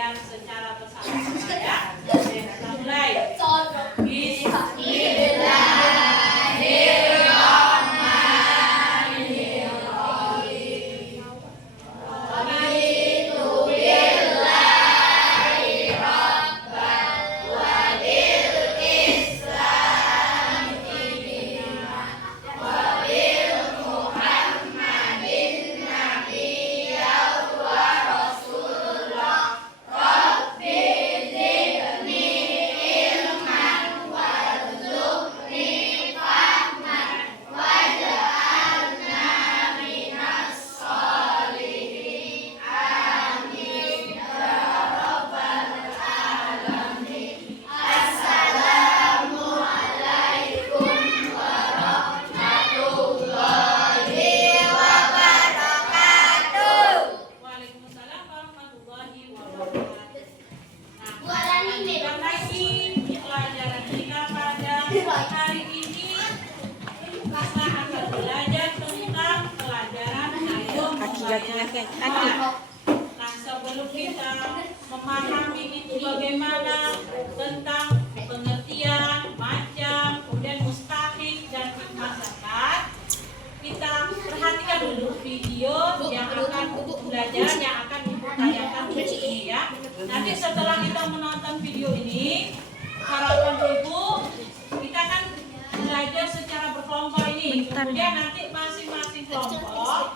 belajar secara bersama-sama ya. Kita mulai. Hari ini kita akan belajar tentang pelajaran ayo membayar. Nah, sebelum kita memahami itu bagaimana tentang pengertian, macam, kemudian mustahik dan hikmah zakat, kita perhatikan dulu video yang akan belajar, yang akan Ibu tayangkan di sini ya. Nanti setelah kita menonton video ini, harapan Ibu kita kan belajar secara berkelompok ini, kemudian nanti masing-masing kelompok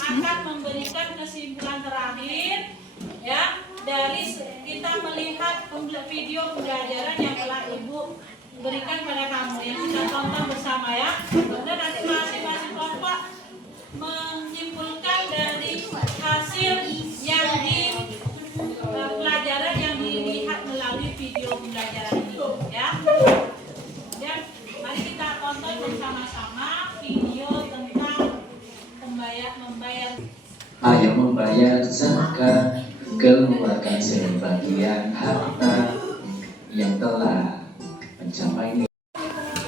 akan memberikan kesimpulan terakhir ya dari kita melihat video pembelajaran yang telah Ibu berikan pada kamu yang kita tonton bersama ya. Kemudian nanti masing-masing kelompok menyimpulkan dari hasil yang di pelajaran yang dilihat melalui video pembelajaran ini ya. Mari kita tonton bersama-sama video tentang membayar. Ayo membayar zakat, keluarkan sebagian harta yang telah mencapai.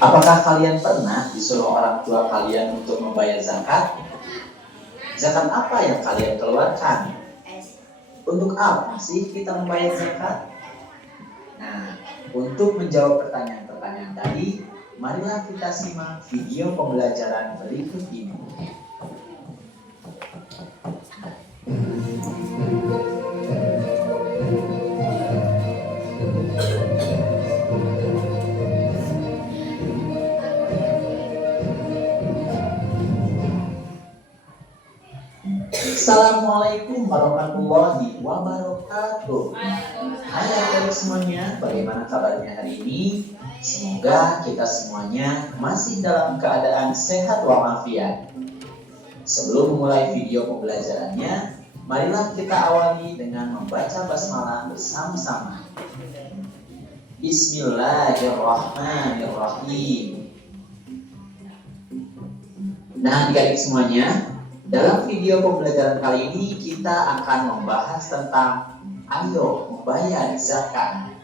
Apakah kalian pernah disuruh orang tua kalian untuk membayar zakat? Zakat apa yang kalian keluarkan? Untuk apa sih kita membayar zakat? Nah, untuk menjawab pertanyaan-pertanyaan tadi, marilah kita simak video pembelajaran berikut ini. Assalamualaikum warahmatullahi wabarakatuh. Hai adik-adik semuanya, bagaimana kabarnya hari ini? Semoga kita semuanya masih dalam keadaan sehat walafiat. Sebelum memulai video pembelajarannya, marilah kita awali dengan membaca basmalah bersama-sama. Bismillahirrahmanirrahim. Nah, adik-adik semuanya, dalam video pembelajaran kali ini kita akan membahas tentang ayo membayar zakat.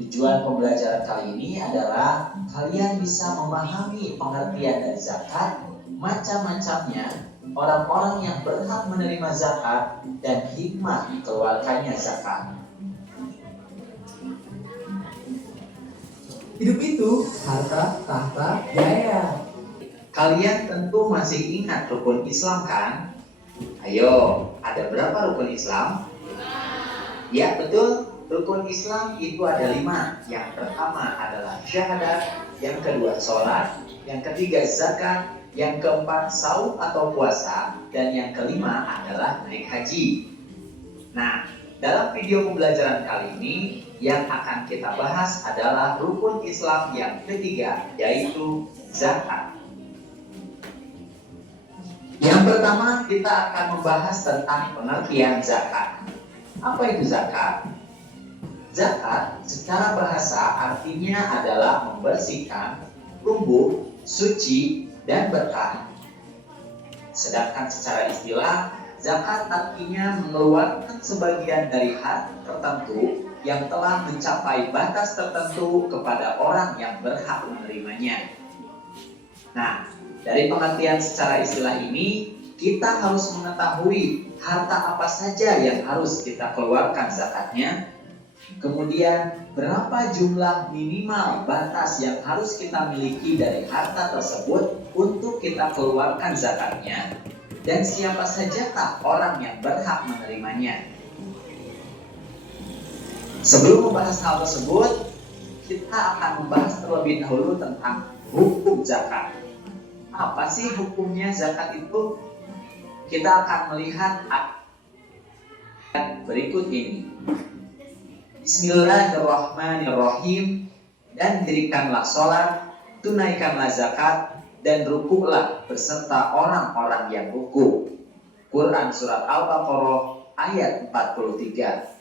Tujuan pembelajaran kali ini adalah kalian bisa memahami pengertian dari zakat, macam-macamnya, orang-orang yang berhak menerima zakat, dan hikmah dikeluarkannya zakat. Hidup itu harta, tahta, jaya. Kalian tentu masih ingat rukun Islam kan? Ayo, ada berapa rukun Islam? Ya, betul. Rukun Islam itu ada 5. Yang pertama adalah syahadat, yang kedua sholat, yang ketiga zakat, yang keempat saum atau puasa, dan yang kelima adalah naik haji. Nah, dalam video pembelajaran kali ini yang akan kita bahas adalah rukun Islam yang ketiga, yaitu zakat. Yang pertama kita akan membahas tentang pengertian zakat. Apa itu zakat? Zakat secara bahasa artinya adalah membersihkan, tumbuh, suci, dan berkah. Sedangkan secara istilah, zakat artinya mengeluarkan sebagian dari hak tertentu yang telah mencapai batas tertentu kepada orang yang berhak menerimanya. Nah, dari pengertian secara istilah ini, kita harus mengetahui harta apa saja yang harus kita keluarkan zakatnya, kemudian berapa jumlah minimal batas yang harus kita miliki dari harta tersebut untuk kita keluarkan zakatnya, dan siapa sajakah orang yang berhak menerimanya. Sebelum membahas hal tersebut, kita akan membahas terlebih dahulu tentang hukum zakat. Apa sih hukumnya zakat itu? Kita akan melihat ayat berikut ini. Bismillahirrahmanirrahim. Dan dirikanlah sholat, tunaikanlah zakat, dan rukuklah beserta orang-orang yang ruku. Quran Surat Al-Baqarah ayat 43.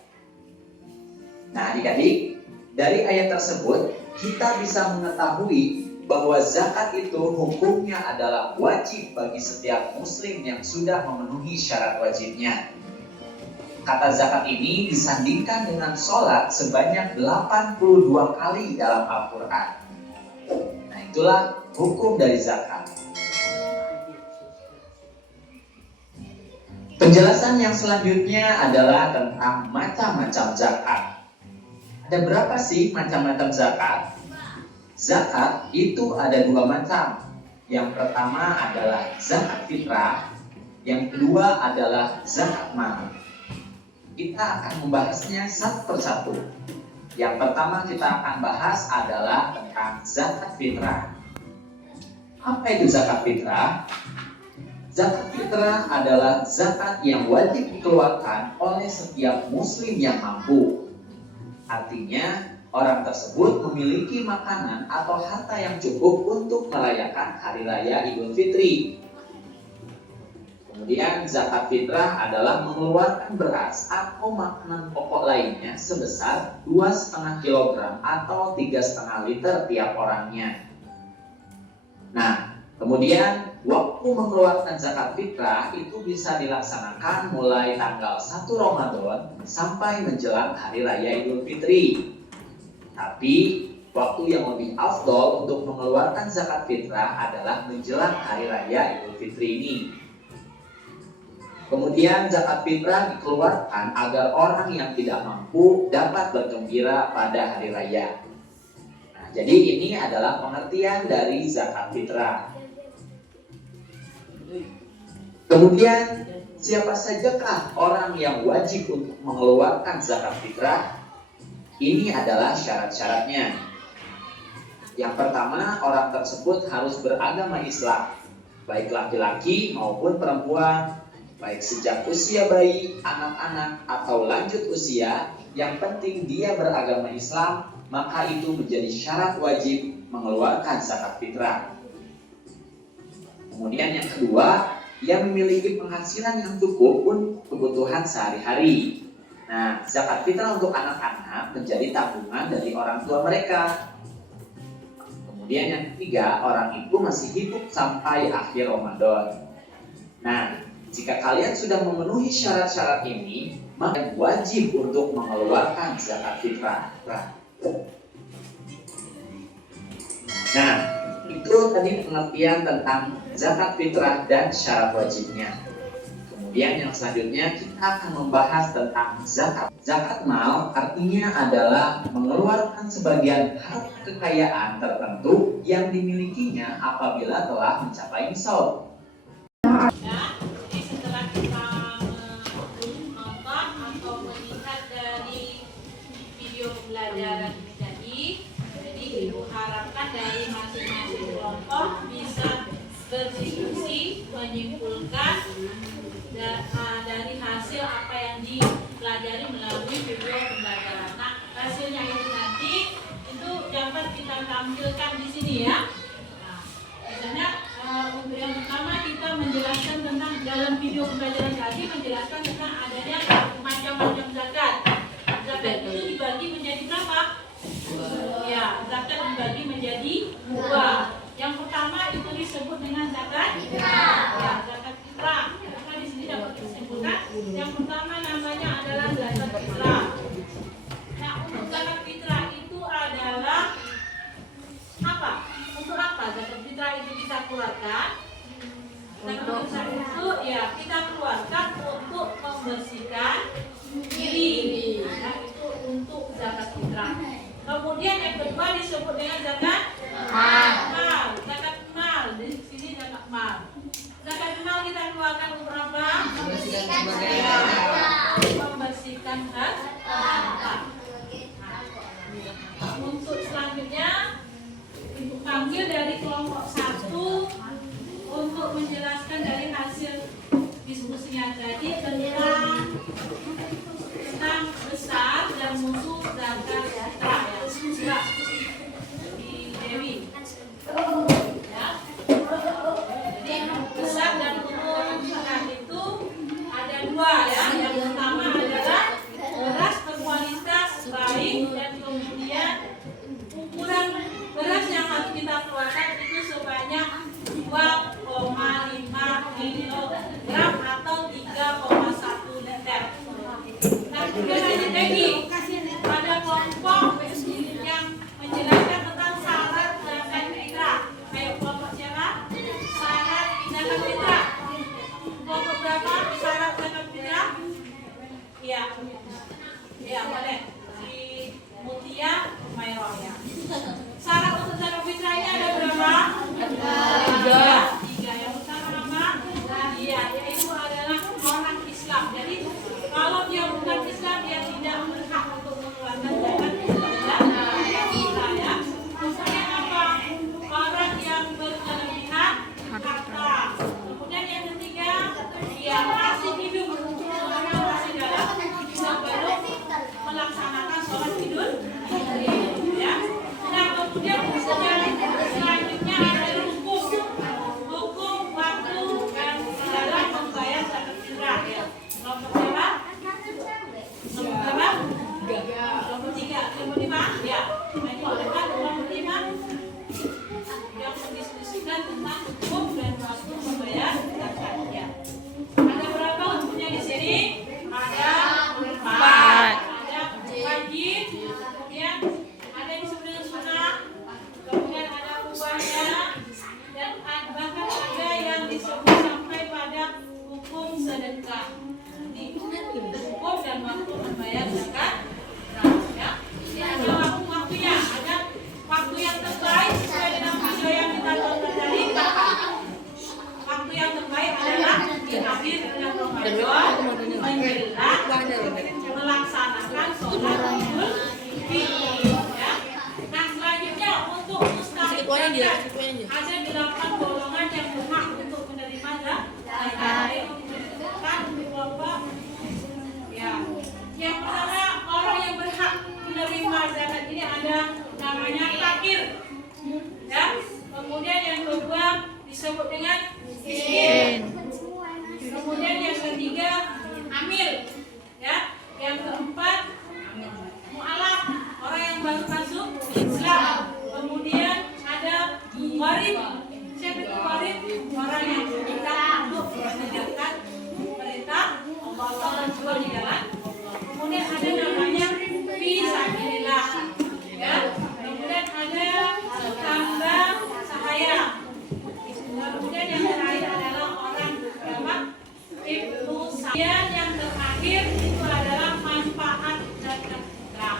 Nah adik-adik, dari ayat tersebut kita bisa mengetahui bahwa zakat itu hukumnya adalah wajib bagi setiap muslim yang sudah memenuhi syarat wajibnya. Kata zakat ini disandingkan dengan sholat sebanyak 82 kali dalam Al-Quran. Nah itulah hukum dari zakat. Penjelasan yang selanjutnya adalah tentang macam-macam zakat. Ada berapa sih macam-macam zakat? Zakat itu ada dua macam. Yang pertama adalah zakat fitrah, yang kedua adalah zakat mal. Kita akan membahasnya satu persatu. Yang pertama kita akan bahas adalah tentang zakat fitrah. Apa itu zakat fitrah? Zakat fitrah adalah zakat yang wajib dikeluarkan oleh setiap muslim yang mampu. Artinya, orang tersebut memiliki makanan atau harta yang cukup untuk merayakan hari raya Idul Fitri. Kemudian zakat fitrah adalah mengeluarkan beras atau makanan pokok lainnya sebesar 2,5 kg atau 3,5 liter tiap orangnya. Nah, kemudian waktu mengeluarkan zakat fitrah itu bisa dilaksanakan mulai tanggal 1 Ramadan sampai menjelang hari raya Idul Fitri. Tapi waktu yang lebih afdol untuk mengeluarkan zakat fitrah adalah menjelang hari raya Idul Fitri ini. Kemudian zakat fitrah dikeluarkan agar orang yang tidak mampu dapat bergembira pada hari raya. Nah, jadi ini adalah pengertian dari zakat fitrah. Kemudian siapa sajakah orang yang wajib untuk mengeluarkan zakat fitrah? Ini adalah syarat-syaratnya. Yang pertama, orang tersebut harus beragama Islam, baik laki-laki maupun perempuan, baik sejak usia bayi, anak-anak, atau lanjut usia. Yang penting dia beragama Islam, maka itu menjadi syarat wajib mengeluarkan zakat fitrah. Kemudian yang kedua, dia memiliki penghasilan yang cukup untuk kebutuhan sehari-hari. Nah, zakat fitrah untuk anak-anak menjadi tabungan dari orang tua mereka. Kemudian yang ketiga, orang itu masih hidup sampai akhir Ramadan. Nah, jika kalian sudah memenuhi syarat-syarat ini, maka wajib untuk mengeluarkan zakat fitrah. Nah, itu tadi pengertian tentang zakat fitrah dan syarat wajibnya. Kemudian yang selanjutnya kita akan membahas tentang zakat. Zakat mal artinya adalah mengeluarkan sebagian harta kekayaan tertentu yang dimilikinya apabila telah mencapai nisab. Ya, jadi setelah kita menonton atau melihat dari video pembelajaran ini tadi, jadi ibu harapkan dari masing-masing kelompok bisa berdiskusi, menyimpulkan dari hasil apa yang dipelajari melalui video pembelajaran. Nah, hasilnya itu nanti itu dapat kita tampilkan di sini ya. Nah, misalnya untuk yang pertama kita menjelaskan tentang dalam video pembelajaran tadi menjelaskan tentang adanya macam-macam zakat. Zakat itu dibagi menjadi berapa? Ya, zakat dibagi menjadi dua. Yang pertama itu disebut dengan zakat fitrah. Ya, zakat fitrah. Maka di sini dapat disebutkan yang pertama namanya adalah zakat fitrah. Nah, untuk zakat fitrah itu adalah apa? Untuk apa zakat fitrah itu kita keluarkan? Zakat fitrah itu ya kita keluarkan untuk Kemudian yang kedua disebut dengan zakat mal. Zakat mal di sini zakat mal. Zakat mal kita keluarkan untuk apa? Membersihkan harta. Untuk selanjutnya Ibu panggil dari kelompok 1 untuk menjelaskan dari hasil diskusinya tadi tentang besar dan musuh zakat fitrah ya. Di Dewi. Ya. Jadi besar dan musuh zakat itu ada 2 ya. Yang pertama adalah beras berkualitas baik dan kemudian ukuran beras yang harus kita keluarkan itu sebanyak 2,5 kilogram atau 3,1 liter. Nah, kemudian lanjut lagi pada kelompok yang menjelaskan tentang syarat zakat fitrah. Ayo kelompok siapa? Syarat zakat fitrah. Kelompok berapa syarat zakat fitrah? Iya. Iya, boleh. Si Mutia Mairo ya. Syarat untuk zakat fitrahnya ada berapa? 3. Yang pertama apa? Iya, yaitu adalah orang Islam. Jadi kalau dia bukan Islam dia tidak berhak untuk mengeluarkan zakat fitrah ya. Kemudian apa? Orang yang berkelebihan harta. Kemudian yang ketiga, dia masih hidup masih dalam sebelum melaksanakan sholat idul ya. Nah kemudian selanjutnya adalah hukum waktu dan dalam membayar zakat fitrah ya. Kelompok berapa? Kelompok berapa? 3. Kelompok 5 ya. Ini adalah kelompok 5 yang mendiskusikan tentang hukum dan waktu membayar zakat ya. Ada berapa hukumnya di sini? Ada 4. Ada wajib, kemudian ada yang disebut dengan sunnah, kemudian ada ubahnya, dan bahkan ada yang disebut sampai pada hukum sedekah. Ini hukum dan waktu membayar zakat. Ya. Ini adalah waktunya. Ada waktu yang terbaik sesuai dengan video yang kita tonton tadi. Waktu yang terbaik adalah di akhir bulan Ramadan menjelang melaksanakan sholat idul fitri. Ya. Nah selanjutnya untuk mustahik zakat ada 8 golongan yang berhak untuk menerima zakat. Kan kelompok ya. Yang pertama orang yang berhak menerima zakat ini ada namanya fakir. Ya. Kemudian yang kedua disebut dengan miskin. Kemudian yang ketiga amil. Ya. Yang keempat mu'alaf, orang yang baru masuk Islam. Kemudian ada gharib. Siapa itu gharib? Orang yang kita untuk menegakkan perintah Allah dan jual di jalan. Kemudian ada namanya fisabilillah. Ya. Kemudian ada hamba sahaya. Kemudian yang terakhir adalah orang jamak ibnu saya. Yang terakhir itu adalah manfaat zakat fitrah.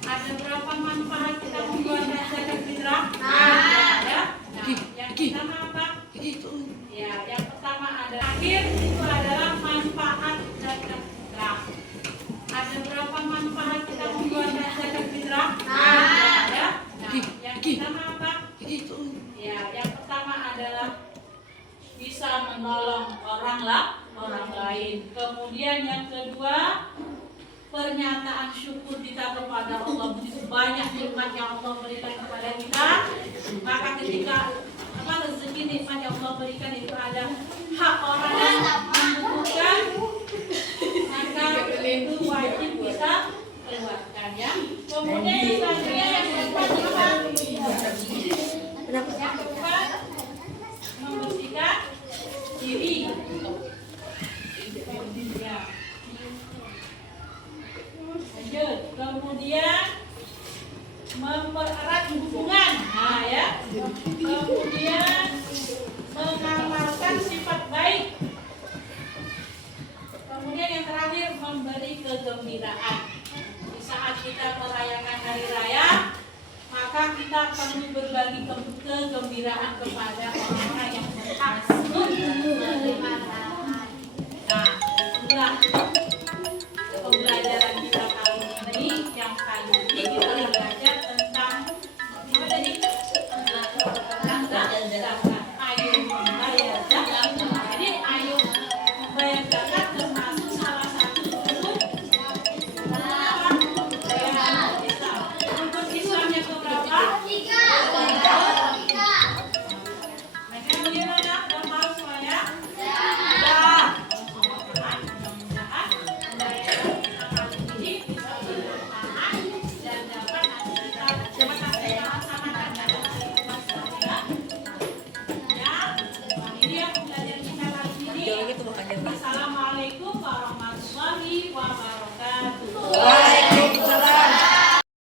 Ada berapa manfaat kita mengeluarkan zakat fitrah? Ada. Nah, yang pertama apa? Ya, yang pertama ada akhir itu adalah manfaat zakat fitrah. Ada berapa manfaat kita mengeluarkan zakat fitrah? Ada. Nah, yang pertama apa? Ya, yang pertama adalah bisa menolong orang lain. Kemudian yang kedua, pernyataan syukur kita kepada Allah. Begitu banyak nikmat yang Allah berikan kepada kita, maka ketika rezeki nikmat yang Allah berikan itu ada hak orang yang membutuhkan, maka itu wajib kita keluarkan ya. Kemudian yang selanjutnya yang keempat membersihkan diri. Ya. Lanjut. Kemudian mempererat hubungan. Nah ya. Kemudian mengamalkan sifat baik. Kemudian yang terakhir memberi kegembiraan. Di saat kita merayakan hari raya, kita perlu berbagi kegembiraan kepada orang yang berhak menerima. Nah, itulah pembelajaran kita kali ini. Yang kali ini kita belajar tentang apa tadi? Tentang zakat. Ayo membayar zakat. Jadi ayo membayar zakat termasuk salah satu rukun Islam. Rukun Islam yang keberapa? Mereka beli mana? Udah mau semuanya? Udah. Mudah-mudahan pembelajaran kita kali ini bisa bermanfaat dan dapat nanti kita sama-sama dapat informasi. Ya, ini yang pembelajaran kita kali ini. Assalamualaikum warahmatullahi wabarakatuh. Waalaikumsalam.